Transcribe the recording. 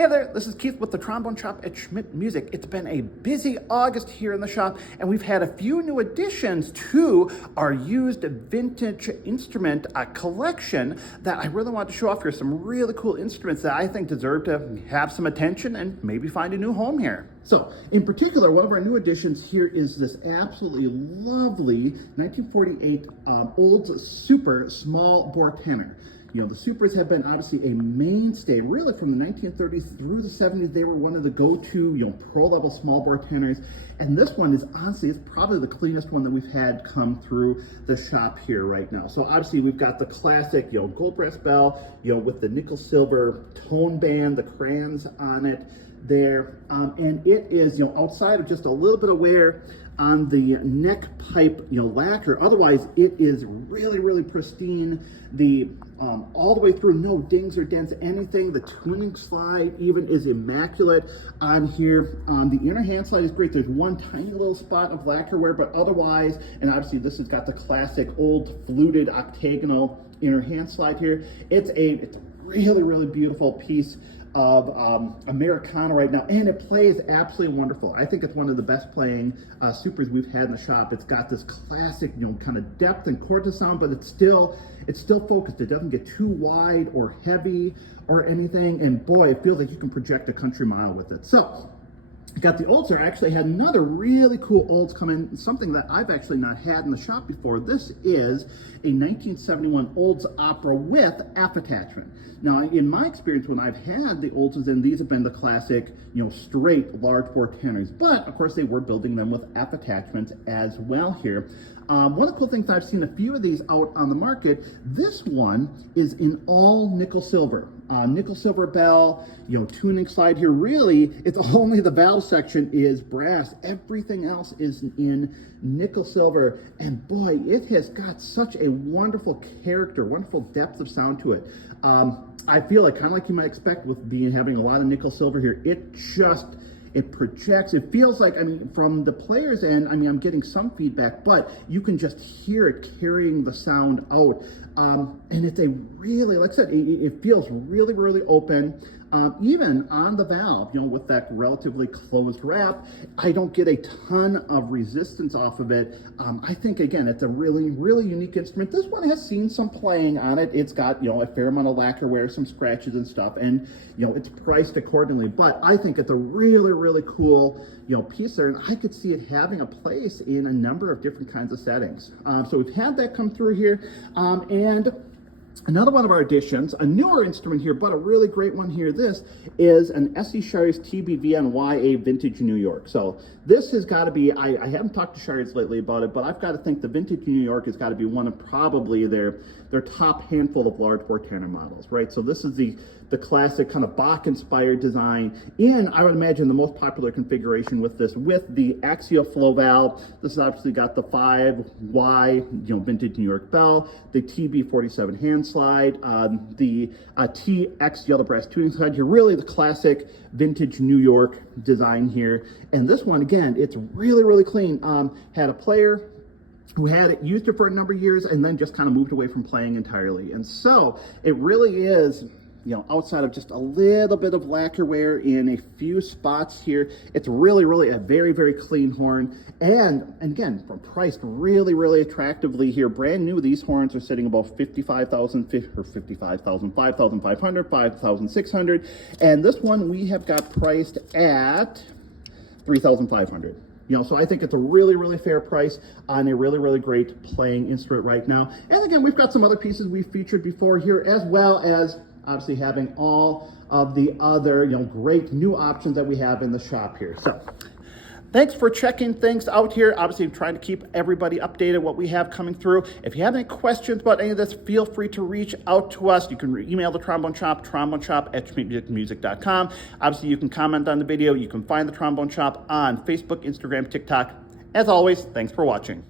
Hey there, this is Keith with the Trombone Shop at Schmidt Music. It's been a busy August here in the shop, and we've had a few new additions to our used vintage instrument collection that I really want to show off here. Some really cool instruments that I think deserve to have some attention and maybe find a new home here. So, in particular, one of our new additions here is this absolutely lovely 1948 old super small bore tenor. You know, the supers have been obviously a mainstay, really from the 1930s through the 70s. They were one of the go-to, pro-level small bore tenors. And this one is honestly, it's probably the cleanest one that we've had come through the shop here right now. So obviously we've got the classic, gold brass bell, with the nickel silver tone band, the crayons on it there. And it is, outside of just a little bit of wear on the neck pipe, lacquer. Otherwise, it is really, really pristine. The all the way through, no dings or dents, anything. The tuning slide even is immaculate on here. The inner hand slide is great. There's one tiny little spot of lacquer wear, but otherwise, and obviously this has got the classic old fluted octagonal inner hand slide here. It's a really, really beautiful piece of Americana right now, and it plays absolutely wonderful. I think it's one of the best playing supers we've had in the shop. It's got this classic, kind of depth and chord to sound, but it's still focused. It doesn't get too wide or heavy or anything, and boy, it feels like you can project a country mile with it. So, got the olds there. I actually had another really cool olds come in, something that I've actually not had in the shop before. This is a 1971 olds opera with F attachment. Now, in my experience, when I've had the olds in, these have been the classic, straight large bore tenors. But of course, they were building them with F attachments as well here. One of the cool things, I've seen a few of these out on the market. This one is in all nickel silver. Nickel silver bell, tuning slide here. Really, it's only the valve section is brass. Everything else is in nickel silver. And boy, it has got such a wonderful character, wonderful depth of sound to it. I feel like, kind of like you might expect with having a lot of nickel silver here, it projects. It feels like, from the player's end, I'm getting some feedback, but you can just hear it carrying the sound out. And it's a really, like I said, it feels really, really open. Even on the valve, with that relatively closed wrap, I don't get a ton of resistance off of it. I think, again, it's a really, really unique instrument. This one has seen some playing on it. It's got, a fair amount of lacquer wear, some scratches and stuff, and, it's priced accordingly. But I think it's a really, really cool, piece there, and I could see it having a place in a number of different kinds of settings. So we've had that come through here, and another one of our additions, a newer instrument here, but a really great one here. This is an S.E. Sharys TBVNYA Vintage New York. So this has got to be, I haven't talked to Sharys lately about it, but I've got to think the Vintage New York has got to be one of probably their top handful of large bore tenor models, right? So this is the classic kind of Bach-inspired design in, I would imagine, the most popular configuration with this, with the axial flow valve. This has obviously got the 5Y, Vintage New York bell, the TB47 hand slide, the TX yellow brass tuning slide here, really the classic Vintage New York design here. And this one, again, it's really, really clean. Had a player who had it, used it for a number of years, and then just kind of moved away from playing entirely. And so it really is, outside of just a little bit of lacquer wear in a few spots here, it's really, really a very, very clean horn. And again, priced really, really attractively here. Brand new, these horns are sitting about $55,000 or $55,000, $5,500, $5,600. And this one we have got priced at $3,500. So I think it's a really, really fair price on a really, really great playing instrument right now. And again, we've got some other pieces we've featured before here, as well as obviously having all of the other, great new options that we have in the shop here. So thanks for checking things out here. Obviously, I'm trying to keep everybody updated what we have coming through. If you have any questions about any of this, feel free to reach out to us. You can email the Trombone Shop, trombonesshop@schmidtmusic.com. Obviously, you can comment on the video. You can find the Trombone Shop on Facebook, Instagram, TikTok. As always, thanks for watching.